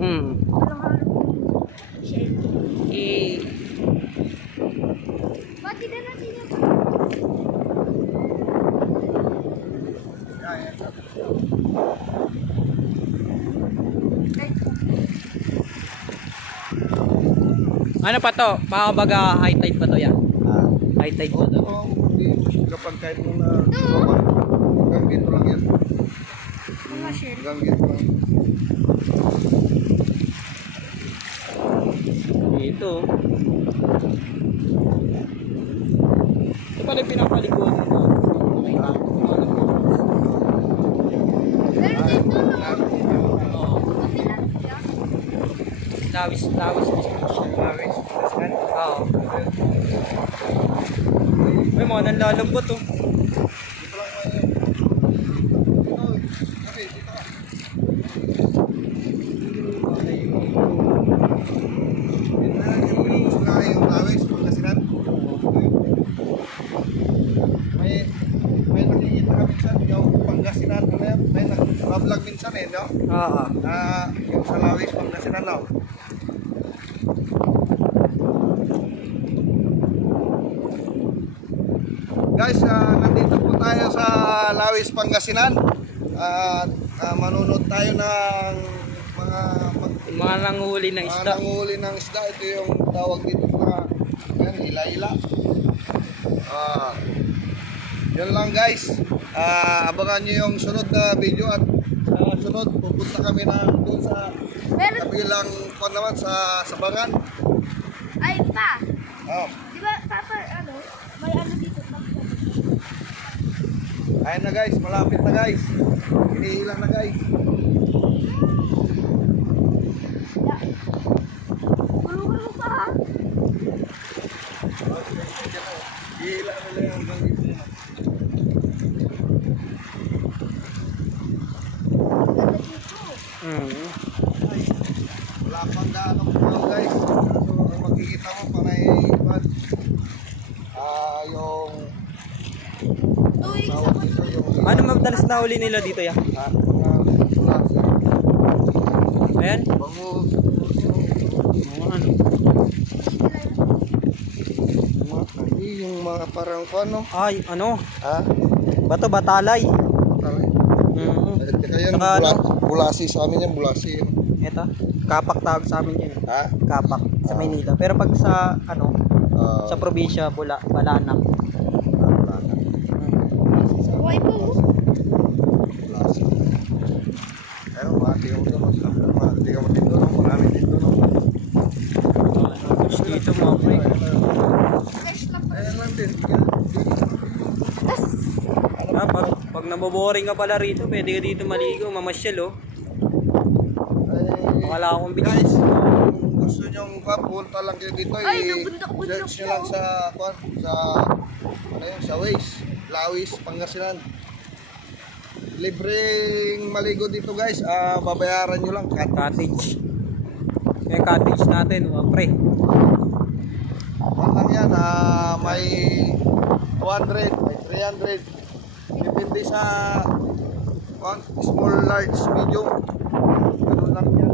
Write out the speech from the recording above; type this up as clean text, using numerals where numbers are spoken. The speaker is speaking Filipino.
Walang halong shell. Eh, Bakit na natin yun? ano pa to? Makabaga high tide pa to yan. High tide pa to. Oo, hindi mo siya kapag kahit mo na hanggang dito lang yan. Mga shell. Hanggang dito lang. Ito. Ito pala yung pinapaliguan mo. Pero dito no. Oo. Kapilak yan. Lawis mo siya. Oo. May mga nanlalambot oh. Dito lang man yan. Dito, okay, dito ka. Yung sungay, yung lawis, Pangasinan. May nakikita ka minsan, yung Pangasinan, ano yan? May nag-vlog minsan eh, no? Oo. Yung sa lawis, Pangasinan, no? Guys, nandito po tayo sa Lawis, Pangasinan. At manunod tayo ng Mga nanguhuli ng isda. nanguhuli ng isda. Ito yung tawag dito na yan, hila-hila. Yan lang guys. Abangan nyo yung sunod na video at sunod pupunta kami na doon sa Meron. kabilang kwan naman sa Sabangan. Ay, pa. Oh. Di ba, Papa, ano? May ano dito. Ayan na guys, malapit na guys. Hinihila na guys. Tulungan mo pa ha. Hihila na lang hanggang dito na. Ganda dito. Wala pang gaano po guys. So makikita mo panay yung Tuwing sa tawag dito yung Ano madalas na huli nila dito ya? Ayan. bango Ano? yung mga parang ano Ay, ano? ha? Bato batalay. Taray. Kaya yan, Saka ano? bulasi sa amin yan, bulasi yun. Ito. Kapak tawag sa amin yan. Ha? Kapak sa Maynila. Pero pag sa ano, sa probinsya, Balanang. Buhay po. Bulasi. Pero mati ka mo naman sa mati ka mo dito no, marami dito no. Dito mga pre. Fresh na pa. Ayan lang din. Ah, pag naboboring ka pala rito, pwede ka dito maligo, mamasyal oh. Wala akong bilis. Guys, kung gusto nyong punta lang kayo dito, Ay, nabundok-bundok search nyo lang daw. sa ano yun, sa Waze, Lawis, Pangasinan. Libreng maligo dito guys, babayaran nyo lang Cottage. Yung cottage natin, mga pre. Ano lang yan, may 200, may 300. Depende sa small, large, medium. Ganun lang yan.